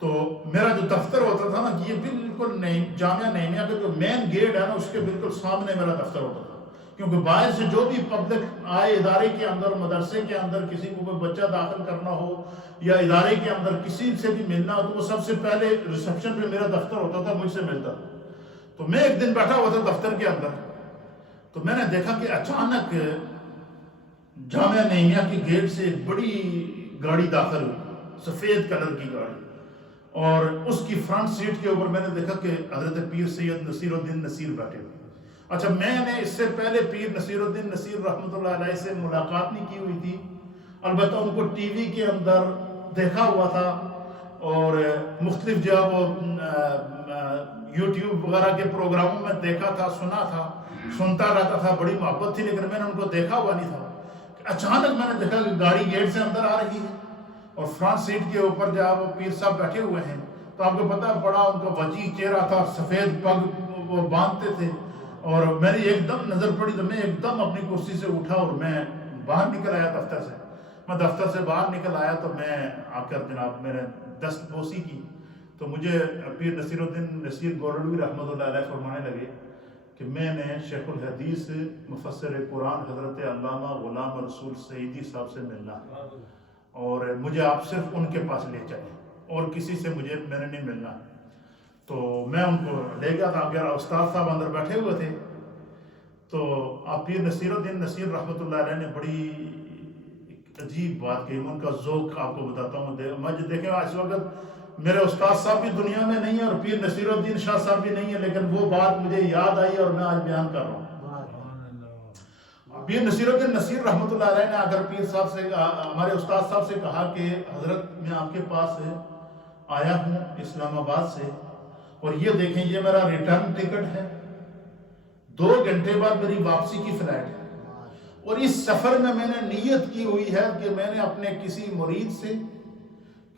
تو میرا جو دفتر ہوتا تھا نا، یہ بالکل جامعہ نعیمیہ کا جو مین گیٹ ہے نا، اس کے بالکل سامنے میرا دفتر ہوتا تھا، کیونکہ باہر سے جو بھی پبلک آئے ادارے کے اندر، مدرسے کے اندر، کسی کو کوئی بچہ داخل کرنا ہو یا ادارے کے اندر کسی سے بھی ملنا ہو، تو وہ سب سے پہلے ریسپشن پہ میرا دفتر ہوتا تھا، مجھ سے ملتا تھا۔ تو میں ایک دن بیٹھا ہوا تھا دفتر کے اندر، تو میں نے دیکھا کہ اچانک جامعہ نعیمیہ کی گیٹ سے ایک بڑی گاڑی داخل ہوئی، سفید کلر کی گاڑی، اور اس کی فرنٹ سیٹ کے اوپر میں نے دیکھا کہ حضرت پیر سید نصیر الدین نصیر بیٹھے ہوئے۔ اچھا، میں نے اس سے پہلے پیر نصیر الدین نصیر رحمۃ اللہ علیہ سے ملاقات نہیں کی ہوئی تھی، البتہ ان کو ٹی وی کے اندر دیکھا ہوا تھا، اور مختلف جو وہ یوٹیوب وغیرہ کے پروگراموں میں دیکھا تھا، سنا تھا، سنتا رہتا تھا، بڑی محبت تھی، لیکن میں نے ان کو دیکھا ہوا نہیں تھا۔ اچانک میں نے دیکھا کہ گاڑی گیٹ سے اندر آ رہی ہے، اور فرنٹ سیٹ کے اوپر جب وہ پیر صاحب بیٹھے ہوئے ہیں، تو آپ کو پتا بڑا ان کا وجیح چہرہ تھا، سفید پگ وہ باندھتے تھے، اور میری ایک دم نظر پڑی تو میں ایک دم اپنی کرسی سے اٹھا اور میں باہر نکل آیا دفتر سے۔ میں دفتر سے باہر نکل آیا تو میں آ کر جناب میں نے دست بوسی کی، تو مجھے پیر نصیر الدین نصیر گولڑوی رحمۃ اللہ علیہ فرمانے لگے کہ میں نے شیخ الحدیث مفسر قرآن حضرت علامہ غلام رسول سعیدی صاحب سے ملنا ہے، اور مجھے آپ صرف ان کے پاس لے چلیں، اور کسی سے میں نے نہیں ملنا۔ تو میں ان کو لے گیا تھا، اگر استاد صاحب اندر بیٹھے ہوئے تھے، تو آپ پیر نصیر الدین نصیر رحمۃ اللہ علیہ نے بڑی عجیب بات کہی، میں ان کا ذوق آپ کو بتاتا ہوں۔ مجھے دیکھیں اس وقت میرے استاد صاحب بھی دنیا میں نہیں ہیں اور پیر نصیر الدین شاہ صاحب بھی نہیں ہیں، لیکن وہ بات مجھے یاد آئی اور میں آج بیان کر رہا ہوں۔ پیر نصیر الدین نصیر رحمۃ اللہ علیہ نے اگر پیر صاحب سے ہمارے استاد صاحب سے کہا کہ حضرت میں آپ کے پاس آیا ہوں اسلام آباد سے، اور یہ دیکھیں یہ میرا ریٹرن ٹکٹ ہے، 2 گھنٹے بعد میری واپسی کی فلائٹ ہے، اور اس سفر میں نے نیت کی ہوئی ہے کہ میں نے اپنے کسی مرید سے،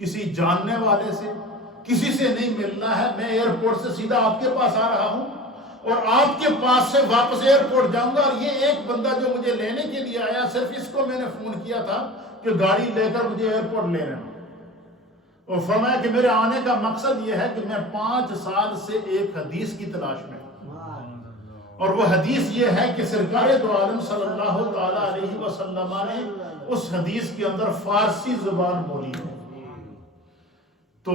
کسی جاننے والے سے، کسی سے نہیں ملنا ہے، میں ایئرپورٹ سے سیدھا آپ کے پاس آ رہا ہوں، اور آپ کے پاس سے واپس ایئرپورٹ جاؤں گا، اور یہ ایک بندہ جو مجھے لینے کے لیے آیا، صرف اس کو میں نے فون کیا تھا کہ گاڑی لے کر مجھے ایئرپورٹ لے رہا ہوں۔ اور فرمایا کہ میرے آنے کا مقصد یہ ہے کہ میں 5 سال سے ایک حدیث کی تلاش میں ہوں، اور وہ حدیث یہ ہے کہ سرکار دو عالم صلی اللہ تعالیٰ علیہ وسلم نے اس حدیث کے اندر فارسی زبان بولی ہے۔ تو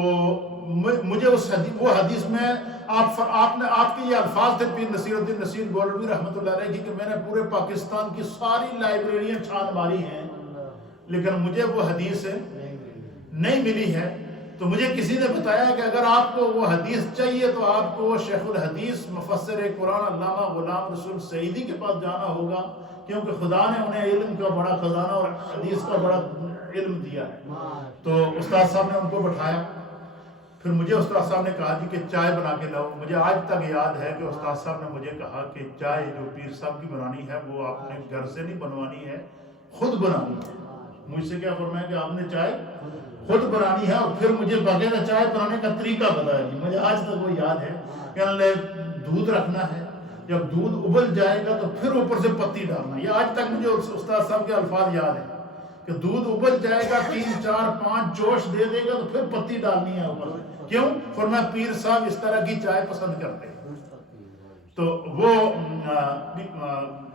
مجھے وہ حدیث میں آپ کے یہ الفاظ تھے پیر نصیر الدین نصیر گولڑوی رحمۃ اللہ علیہ کہ میں نے پورے پاکستان کی ساری لائبریریاں چھان ماری ہیں، لیکن مجھے وہ حدیث نہیں ملی ہے۔ تو مجھے کسی نے بتایا کہ اگر آپ کو وہ حدیث چاہیے تو آپ کو شیخ الحدیث مفسر قرآن علامہ غلام رسول سعیدی کے پاس جانا ہوگا، کیونکہ خدا نے انہیں علم کا بڑا خزانہ اور حدیث کا بڑا علم دیا ہے۔ تو استاد صاحب نے ان کو بٹھایا، پھر مجھے استاد صاحب نے کہا کہ چائے بنا کے لاؤ۔ مجھے آج تک یاد ہے کہ استاد صاحب نے مجھے کہا کہ چائے جو پیر صاحب کی بنانی ہے وہ آپ نے گھر سے نہیں بنوانی ہے، خود بنانی ہے۔ مجھ سے کیا فرمایا کہ آپ نے چائے خود بنانی ہے، اور پھر مجھے باقاعدہ چائے بنانے کا طریقہ بتایا جی، مجھے آج تک وہ یاد ہے کہ دودھ رکھنا ہے، جب دودھ ابل جائے گا تو پھر اوپر سے پتی ڈالنا. یہ آج تک مجھے استاد صاحب کے الفاظ یاد ہیں کہ دودھ ابل جائے گا 3 4 5 جوش دے دے گا تو پھر پتی ڈالنی ہے اوپر سے. کیوں؟ فرمایا پیر صاحب اس طرح کی چائے پسند کرتے ہیں. تو وہ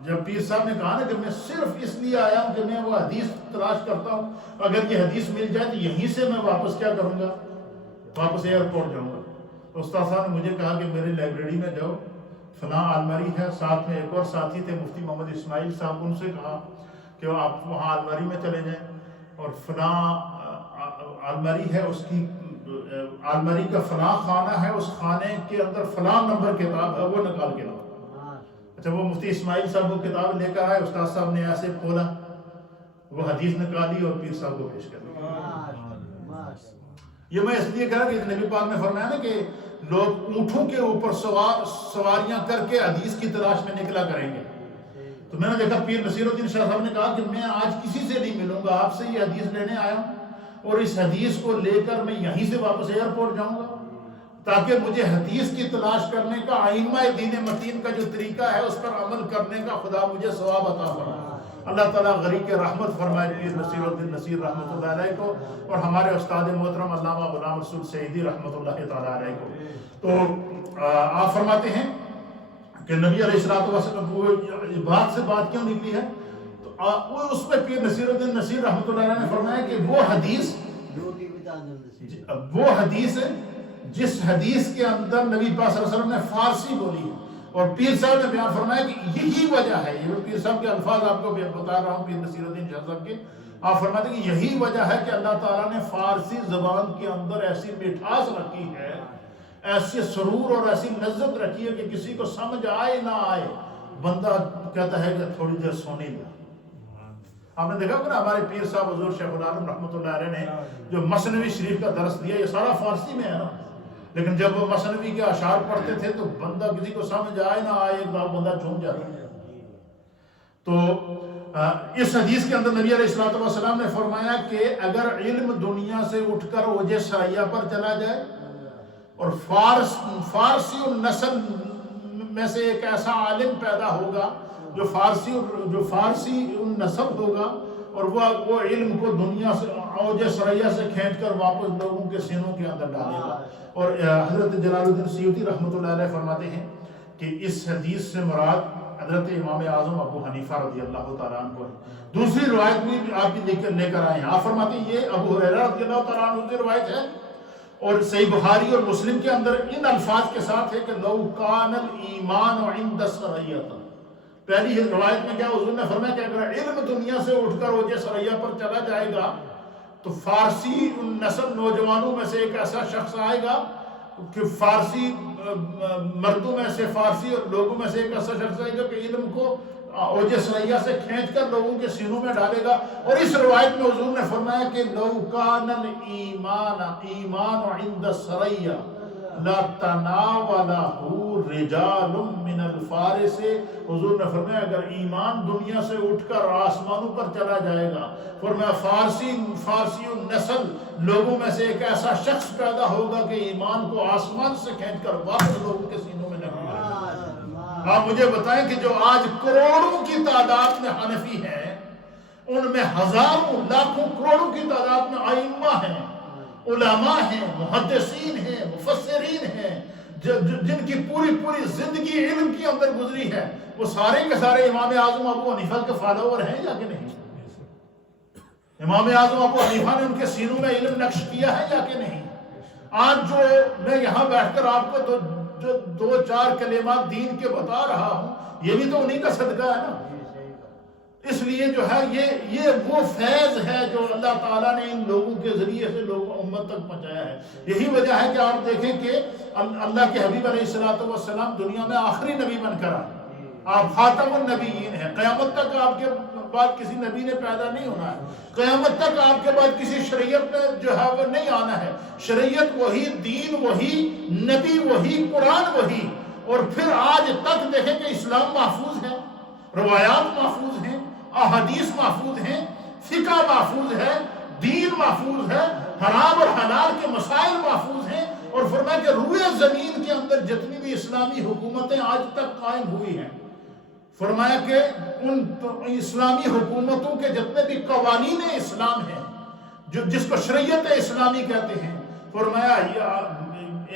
جب پیر صاحب نے کہا نا کہ میں صرف اس لیے آیا ہوں کہ میں وہ حدیث تلاش کرتا ہوں, اگر یہ حدیث مل جائے تو یہیں سے میں واپس کیا کروں گا, واپس ایئرپورٹ جاؤں گا. استاد صاحب نے مجھے کہا کہ میری لائبریری میں جاؤ, فلاں الماری ہے, ساتھ میں ایک اور ساتھی تھے مفتی محمد اسماعیل صاحب, ان سے کہا کہ آپ وہاں الماری میں چلے جائیں اور فلاں الماری ہے, اس کی الماری کا فلاں خانہ ہے, اس خانے کے اندر فلاں نمبر کتاب ہے, وہ نکال کے لاؤ. اچھا وہ مفتی اسماعیل صاحب وہ کتاب لے کر آئے, استاد صاحب نے ایسے کھولا, وہ حدیث نکالی اور پیر صاحب کو پیش کر دی. یہ میں اس لیے کہا کہ نبی پاک نے فرمایا نا کہ لوگ اونٹوں کے اوپر سواریاں کر کے حدیث کی تلاش میں نکلا کریں گے. تو میں نے دیکھا پیر نصیر الدین شاہ صاحب نے کہا کہ میں آج کسی سے نہیں ملوں گا, آپ سے یہ حدیث لینے آیا ہوں اور اس حدیث کو لے کر میں یہیں سے واپس ایئرپورٹ جاؤں گا, تاکہ مجھے حدیث کی تلاش کرنے کا ائمہ دین متین کا جو طریقہ ہے اس پر عمل کرنے کا خدا مجھے ثواب عطا فرمائے. اللہ تعالیٰ غریق رحمت فرمائے پیر نصیر الدین نصیر رحمۃ اللہ علیہ کو, اور ہمارے استاد محترم علامہ غلام رسول سعیدی رحمۃ اللہ تعالیٰ علیہ کو. تو آپ فرماتے ہیں کہ نبی علیہ السلام بات سے بات کیوں نکلی ہے, تو اس میں پیر نصیر الدین نصیر رحمۃ اللہ علیہ نے فرمایا کہ وہ حدیث جس حدیث کے اندر نبی پاک صلی اللہ علیہ وسلم نے فارسی بولی ہے, اور پیر صاحب نے بیان فرمایا کہ یہی وجہ ہے, یہ پیر صاحب کے الفاظ آپ کو بتا رہا ہوں پیر نصیر الدین شاہ صاحب کے, آپ فرماتے ہیں کہ یہی وجہ ہے کہ اللہ تعالیٰ نے فارسی زبان کے اندر ایسی مٹھاس رکھی ہے, ایسی سرور اور ایسی لذت رکھی ہے کہ کسی کو سمجھ آئے نہ آئے بندہ کہتا ہے کہ تھوڑی دیر سونی دے. آپ نے دیکھا کہ ہمارے پیر صاحب حضور شیخ العالم رحمۃ اللہ علیہ نے جو مثنوی شریف کا درس دیا, یہ سارا فارسی میں ہے نا, لیکن جب وہ مثنوی کے اشعار پڑھتے تھے تو بندہ کسی کو سمجھ آئے نہ آئے ایک بار بندہ جھوم جاتا ہے. تو اس حدیث کے اندر نبی علیہ السلام نے فرمایا کہ اگر علم دنیا سے اٹھ کر اوج ثریا پر چلا جائے اور فارسی النسل میں سے ایک ایسا عالم پیدا ہوگا جو فارسی النسب ہوگا, اور وہ علم کو دنیا سے اوج ثریا سے کھینچ کر واپس لوگوں کے سینوں کے اندر ڈالے گا. اور حضرت جلال الدین سیوطی رحمۃ اللہ علیہ فرماتے ہیں کہ اس حدیث سے مراد حضرت امام اعظم ابو حنیفہ رضی اللہ تعالیٰ عنہ ہے. دوسری روایت بھی آپ لے کر آئے ہیں, آپ فرماتے ہیں یہ ابو ہریرہ رضی اللہ تعالیٰ عنہ کی روایت ہے, اور صحیح بخاری اور مسلم کے اندر ان الفاظ کے ساتھ ہے کہ لو کان الایمان عند الثریۃ. پہلی روایت میں کیا حضور نے فرمایا کہ اگر علم دنیا سے اٹھ کر اوج ثریا پر چلا جائے گا تو فارسی نسل نوجوانوں میں سے ایک ایسا شخص آئے گا کہ فارسی مردوں میں سے, فارسی اور لوگوں میں سے ایک ایسا شخص آئے گا کہ علم کو اوج ثریا سے کھینچ کر لوگوں کے سینوں میں ڈالے گا. اور اس روایت میں حضور نے فرمایا کہ لو کان الایمان عند الثریا لَتَنَاوَلَهُ رِجَالٌ مِّنَ الْفَارِسِ. حضور نے فرمایا اگر ایمان دنیا سے اٹھ کر آسمانوں پر چلا جائے گا, فرمایا فارسی النسل لوگوں میں سے ایک ایسا شخص پیدا ہوگا کہ ایمان کو آسمان سے کھینچ کر واپس لوگوں کے سینوں میں ڈالے گا. آپ مجھے بتائیں کہ جو آج کروڑوں کی تعداد میں حنفی ہیں, ان میں ہزاروں لاکھوں کروڑوں کی تعداد میں ائمہ ہیں, علماء ہیں, محدثین ہیں, مفسرین ہیں, جن کی پوری زندگی علم کے اندر گزری ہے, وہ سارے کے سارے امام اعظم ابو حنیفہ کے فالوور ہیں یا کہ نہیں؟ امام اعظم ابو حنیفہ نے ان کے سینوں میں علم نقش کیا ہے یا کہ نہیں؟ آج جو میں یہاں بیٹھ کر آپ کو جو 2-4 کلمات دین کے بتا رہا ہوں, یہ بھی تو انہی کا صدقہ ہے نا. اس لیے جو ہے یہ وہ فیض ہے جو اللہ تعالیٰ نے ان لوگوں کے ذریعے سے لوگوں امت تک پہنچایا ہے. یہی وجہ ہے کہ آپ دیکھیں کہ اللہ کے حبیب علیہ السلام دنیا میں آخری نبی بن کر آئے, آپ خاتم النبیین ہیں. قیامت تک آپ کے بعد کسی نبی نے پیدا نہیں ہونا ہے, قیامت تک آپ کے بعد کسی شریعت میں جو ہے وہ نہیں آنا ہے. شریعت وہی, دین وہی, نبی وہی, قرآن وہی. اور پھر آج تک دیکھیں کہ اسلام محفوظ ہے, روایات محفوظ ہیں, احادیث محفوظ ہیں, فقہ محفوظ ہے, دین محفوظ ہے, حرام اور حلال کے مسائل محفوظ ہیں. اور فرمایا کہ روئے زمین کے اندر جتنی بھی اسلامی حکومتیں آج تک قائم ہوئی ہیں، فرمایا کہ ان اسلامی حکومتوں کے جتنے بھی قوانین اسلام ہیں، جس کو شریعت اسلامی کہتے ہیں، فرمایا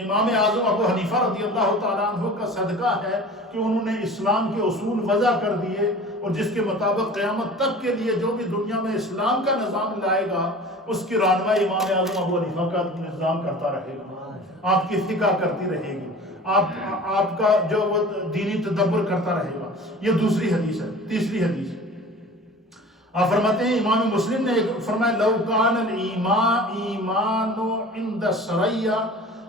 امام اعظم ابو حنیفہ رضی اللہ تعالیٰ عنہ کا صدقہ ہے کہ انہوں نے اسلام کے اصول وضع کر دیے، اور جس کے مطابق قیامت تک کے لیے جو بھی دنیا میں اسلام کا نظام لائے گا اس کی رہنمائی امام اعظم ابو حنیفہ کا نظام کرتا رہے گا، آپ کی فقہ کرتی رہے گی، آپ کا جو وہ دینی تدبر کرتا رہے گا۔ یہ دوسری حدیث ہے۔ تیسری حدیث آپ فرماتے ہیں، امام مسلم نے فرمایا لو کان الایمان عند السریا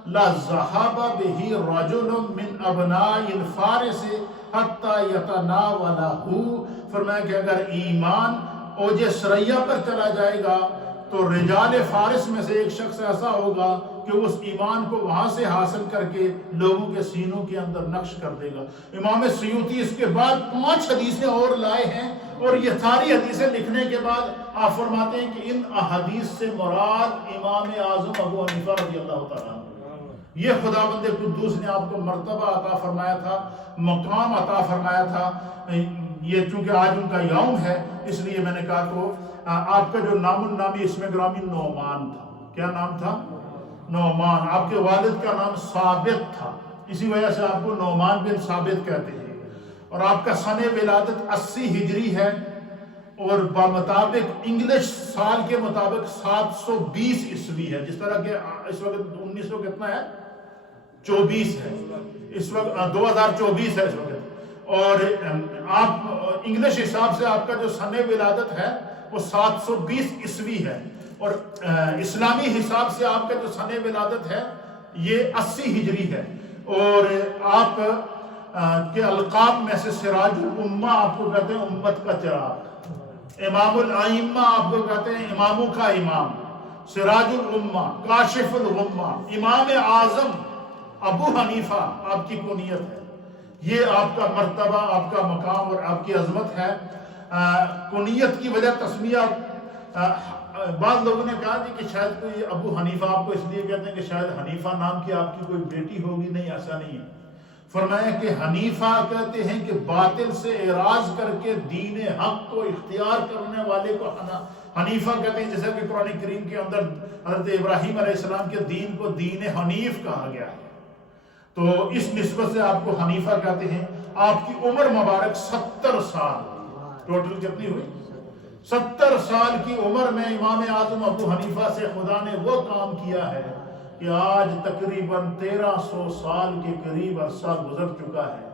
لذهب به رجل من ابناء الفارس حتى يتناوله، فرمایا کہ اگر ایمان اوج سریا پر چلا جائے گا تو رجال فارس میں سے ایک شخص ایسا ہوگا کہ اس ایمان کو وہاں سے حاصل کر کے لوگوں کے سینوں کے اندر نقش کر دے گا۔ امام سیوطی اس کے بعد 5 حدیثیں اور لائے ہیں، اور یہ ساری حدیثیں لکھنے کے بعد آپ فرماتے ہیں کہ ان احادیث سے مراد امام اعظم ابو حنیفہ رضی اللہ تعالیٰ عنہ، یہ خداوند قدوس نے آپ کو مرتبہ عطا فرمایا تھا، مقام عطا فرمایا تھا۔ یہ چونکہ آج ان کا یوم ہے اس لیے میں نے کہا تو آپ کا جو نام النامی اسم گرامی نعمان تھا، کیا نام تھا؟ نعمان۔ آپ کے والد کا نام ثابت تھا، اسی وجہ سے آپ کو نعمان بن ثابت کہتے ہیں، اور آپ کا سن ولادت 80 ہجری ہے، اور بمطابق انگلش سال کے مطابق 720 عیسوی ہے، جس طرح کہ اس وقت 1900 کتنا ہے؟ 24 ہے، اس وقت 2024 ہے اس وقت، اور آپ انگلش حساب سے آپ کا جو سن ولادت ہے وہ 720 عیسوی ہے، اور اسلامی حساب سے آپ کا جو سن ولادت ہے یہ 80 ہجری ہے، اور آپ کے القاب میں سے سراج الامہ آپ کو کہتے ہیں امت کا چراغ، امام الائمہ آپ کو کہتے ہیں اماموں کا امام، سراج الامہ، کاشف الغمہ، امام اعظم ابو حنیفہ آپ کی کنیت ہے۔ یہ آپ کا مرتبہ، آپ کا مقام اور آپ کی عظمت ہے۔ کنیت کی وجہ تسمیہ، بعض لوگوں نے کہا کہ شاید کوئی ابو حنیفہ آپ کو اس لیے کہتے ہیں کہ شاید حنیفہ نام کی آپ کی کوئی بیٹی ہوگی، نہیں، ایسا نہیں ہے۔ فرمایا کہ حنیفہ کہتے ہیں کہ باطل سے اعراض کر کے دین حق کو اختیار کرنے والے کو حنیفہ کہتے ہیں، جیسا کہ قرآن کریم کے اندر حضرت ابراہیم علیہ السلام کے دین کو دین حنیف کہا گیا ہے، تو اس نسبت سے آپ کو حنیفہ کہتے ہیں۔ آپ کی عمر مبارک 70 سال، ٹوٹل کتنی ہوئی؟ 70 سال کی عمر میں امام اعظم ابو حنیفہ سے خدا نے وہ کام کیا ہے کہ آج تقریباً 1300 سال کے قریب عرصہ گزر چکا ہے۔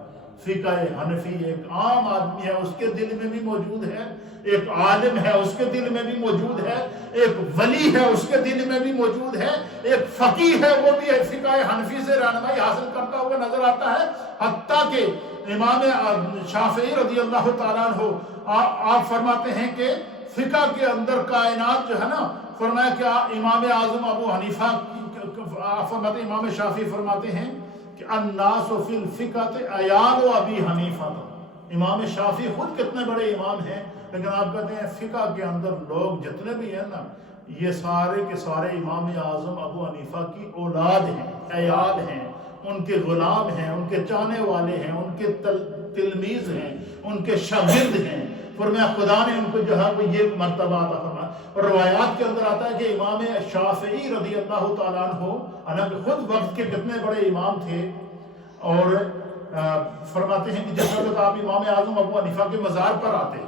فقہ حنفی ایک عام آدمی ہے اس کے دل میں بھی موجود ہے، ایک عالم ہے اس کے دل میں بھی موجود ہے، ایک ولی ہے اس کے دل میں بھی موجود ہے، ایک فقیہ ہے وہ بھی فقہ حنفی سے رہنمائی حاصل کرتا ہوا نظر آتا ہے۔ حتیٰ کہ امام شافعی رضی اللہ تعالیٰ عنہ آپ فرماتے ہیں کہ فقہ کے اندر کائنات جو ہے نا، فرمایا کہ امام اعظم ابو حنیفہ فرماتے، امام شافعی فرماتے ہیں کہ الناس فی الفقہ عیال ابی حنیفہ۔ امام شافعی خود کتنے بڑے امام ہیں، لیکن آپ کہتے ہیں فقہ کے اندر لوگ جتنے بھی ہیں نا، یہ سارے کے سارے امام اعظم ابو حنیفہ کی اولاد ہیں، عیال ہیں، ان کے غلام ہیں، ان کے چاہنے والے ہیں، ان کے تلمیذ ہیں، ان کے شاگرد ہیں۔ فرمایا خدا نے ان کو جو ہے وہ یہ مرتبہ عطا فرمایا۔ اور روایات کے اندر آتا ہے کہ امام شافعی رضی اللہ تعالیٰ عنہ حالانکہ خود وقت کے کتنے بڑے امام تھے، اور فرماتے ہیں کہ جب وقت آپ امام اعظم ابو حنیفہ کے مزار پر آتے،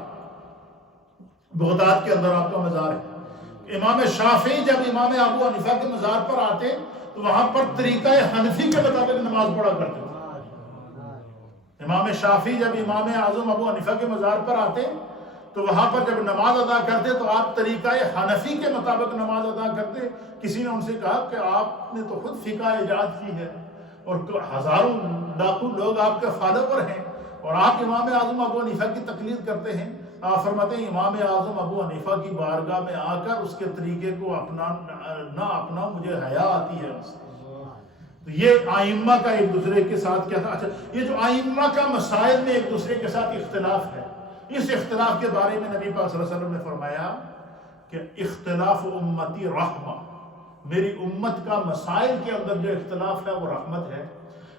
بغداد کے اندر آپ کا مزار ہے، امام شافعی جب امام ابو حنیفہ کے مزار پر آتے تو وہاں پر طریقہ حنفی کے مطابق نماز پڑھا کرتے تھے۔ امام شافعی جب امام اعظم ابو حنیفہ کے مزار پر آتے تو وہاں پر جب نماز ادا کرتے تو آپ طریقہ حنفی کے مطابق نماز ادا کرتے۔ کسی نے ان سے کہا کہ آپ نے تو خود فقہ ایجاد کی ہے اور ہزاروں لاکھوں لوگ آپ کے فالوور ہیں، اور آپ امام اعظم ابو حنیفہ کی تقلید کرتے ہیں۔ آپ فرماتے ہیں امام اعظم ابو حنیفہ کی بارگاہ میں آ کر اس کے طریقے کو اپنا مجھے حیا آتی ہے۔ تو یہ آئمہ کا ایک دوسرے کے ساتھ کیا تھا؟ اچھا، یہ جو آئمہ کا مسائل میں ایک دوسرے کے ساتھ اختلاف ہے، اس اختلاف کے بارے میں نبی پاک صلی اللہ علیہ وسلم نے فرمایا کہ اختلاف امتی رحمہ، میری امت کا مسائل کے اندر جو اختلاف ہے وہ رحمت ہے.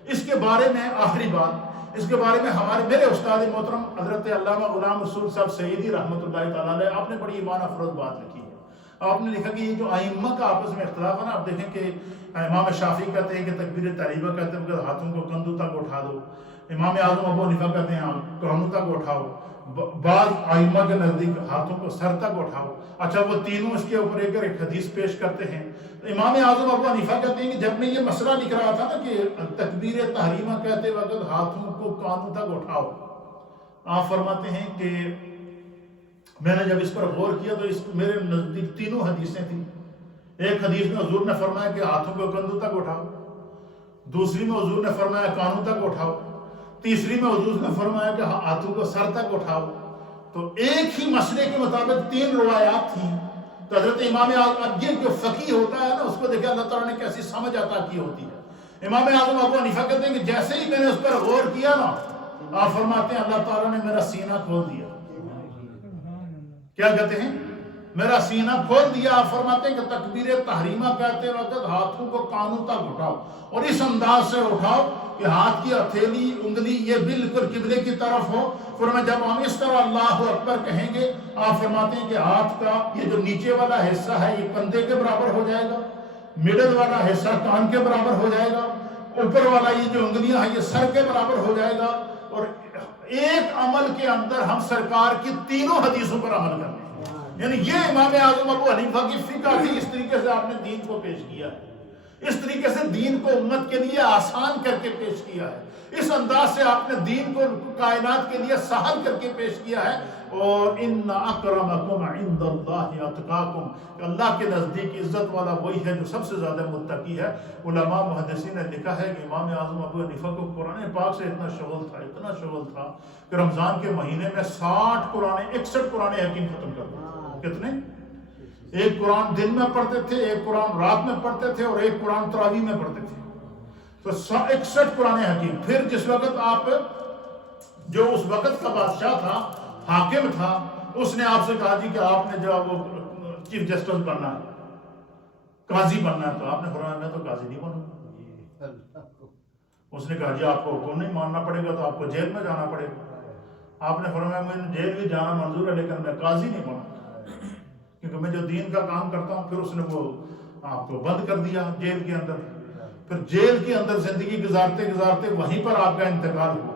اس کے بارے میں آخری بات، اس کے بارے میں میرے استاد محترم حضرت علامہ غلام رسول صاحب سعیدی رحمۃ اللہ تعالیٰ علیہ، آپ نے بڑی ایمان افروز بات لکھی ہے. آپ نے لکھا کہ یہ جو ائمہ کا آپس میں اختلاف ہے نا، آپ دیکھیں کہ امام شافعی کہتے ہیں کہ تکبیر تحریمہ کہتے ہیں کہ ہاتھوں کو کندھوں تک اٹھا دو، امام اعظم ابو حنیفہ کہتے ہیں کانوں تک اٹھاؤ، بعض ائمہ کے نزدیک ہاتھوں کو سر تک اٹھاؤ. اچھا وہ تینوں اس کے اوپر ایک حدیث پیش کرتے ہیں. امام اعظم ابو حنیفہ کہتے ہیں کہ جب میں یہ مسئلہ لکھ رہا تھا نا کہ تکبیر تحریمہ کہتے وقت ہاتھوں کو کانوں تک اٹھاؤ، آپ فرماتے ہیں کہ میں نے جب اس پر غور کیا تو میرے نزدیک تینوں حدیثیں تھیں. ایک حدیث میں حضور نے فرمایا کہ ہاتھوں کو کندھوں تک اٹھاؤ، دوسری میں حضور نے فرمایا کانوں تک اٹھاؤ، تیسری میں حضور نے فرمایا کہ ہاتھوں کو سر تک اٹھاؤ. تو ایک ہی مسئلے کے مطابق تین روایات تھیں. تو حضرت امام اعظم، اب یہ جو فقیہ ہوتا ہے نا، اس کو دیکھیں اللہ تعالیٰ نے کیسی سمجھ عطا کی ہوتی ہے. امام اعظم ابو حنیفہ کہتے ہیں کہ جیسے ہی میں نے اس پر غور کیا نا، آپ فرماتے ہیں اللہ تعالیٰ نے میرا سینہ کھول دیا. کیا کہتے ہیں؟ میرا سینہ کھول دیا. آپ فرماتے ہیں کہ تکبیر تحریمہ کہتے وقت ہاتھوں کو کانوں تک اٹھاؤ، اور اس انداز سے اٹھاؤ کہ ہاتھ کی ہتھیلی انگلی یہ بالکل قبلے کی طرف ہو. فرمایا جب ہم اس طرح اللہ اکبر کہیں گے، آپ فرماتے ہیں کہ ہاتھ کا یہ جو نیچے والا حصہ ہے یہ کندھے کے برابر ہو جائے گا، مڈل والا حصہ کان کے برابر ہو جائے گا، اوپر والا یہ جو انگلیاں ہیں یہ سر کے برابر ہو جائے گا. اور ایک عمل کے اندر ہم سرکار کی تینوں حدیثوں پر عمل کریں. یعنی یہ امام اعظم ابو حنیفہ کی فقہ تھی. اس طریقے سے آپ نے دین کو پیش کیا ہے، اس طریقے سے دین کو امت کے لیے آسان کر کے پیش کیا ہے، اس انداز سے آپ نے دین کو کائنات کے لیے سہل کر کے پیش کیا ہے. اور ان اکرمکم عند اللہ اتقاکم، کہ اللہ کے نزدیک عزت والا وہی ہے جو سب سے زیادہ متقی ہے. علماء محدثین نے لکھا ہے کہ امام اعظم ابو حنیفہ کو قرآن پاک سے اتنا شغل تھا کہ رمضان کے مہینے میں 61 قرآن حکیم ختم کر دیتے. کتنے؟ ایک قرآن دن میں پڑھتے تھے، ایک قرآن رات میں پڑھتے تھے، اور ایک قرآن تراویح میں پڑھتے تھے. تو 61 قرآن حکیم. پھر جس وقت آپ، جو اس وقت کا بادشاہ تھا، حاکم تھا، اس نے آپ سے کہا جی کہ آپ نے جو وہ چیف جسٹس بننا ہے، قاضی بننا ہے، تو آپ نے فرمایا میں تو قاضی نہیں بنوں. اس نے کہا جی آپ کو حکم نہیں ماننا پڑے گا تو آپ کو جیل میں جانا پڑے گا. آپ نے فرمایا مجھے جیل بھی جانا منظور ہے لیکن میں قاضی نہیں بنوں، کیونکہ میں جو دین کا کام کرتا ہوں. پھر اس نے وہ آپ کو بند کر دیا جیل کے اندر. پھر جیل کے اندر زندگی گزارتے گزارتے وہیں پر آپ کا انتقال ہوا.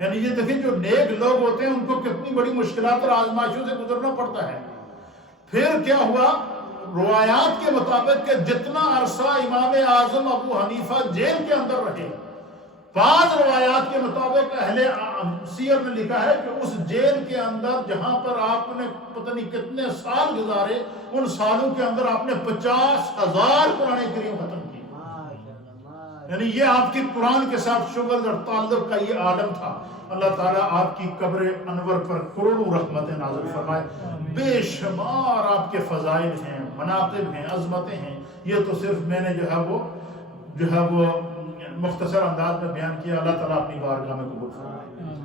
یعنی یہ دیکھیں جو نیک لوگ ہوتے ہیں ان کو کتنی بڑی مشکلات اور آزمائشوں سے گزرنا پڑتا ہے. پھر کیا ہوا؟ روایات کے مطابق کہ جتنا عرصہ امام اعظم ابو حنیفہ جیل کے اندر رہے، بعض روایات کے مطابق اہل سیر نے لکھا ہے کہ اس جیل کے اندر جہاں پر آپ نے پتہ نہیں کتنے سال گزارے، ان سالوں کے اندر آپ نے 50,000 قرآن کریم ختم کی. یعنی یہ آپ کی قرآن کے ساتھ شغل اور تعلق کا یہ عالم تھا. اللہ تعالیٰ آپ کی قبر انور پر کروڑوں رحمتیں نازل فرمائے. بے شمار آپ کے فضائل ہیں، مناقب ہیں، عظمتیں ہیں. یہ تو صرف میں نے جو ہے وہ مختصر انداز میں بیان کیا. اللہ تعالیٰ اپنی بارگاہ میں قبول فرمائے.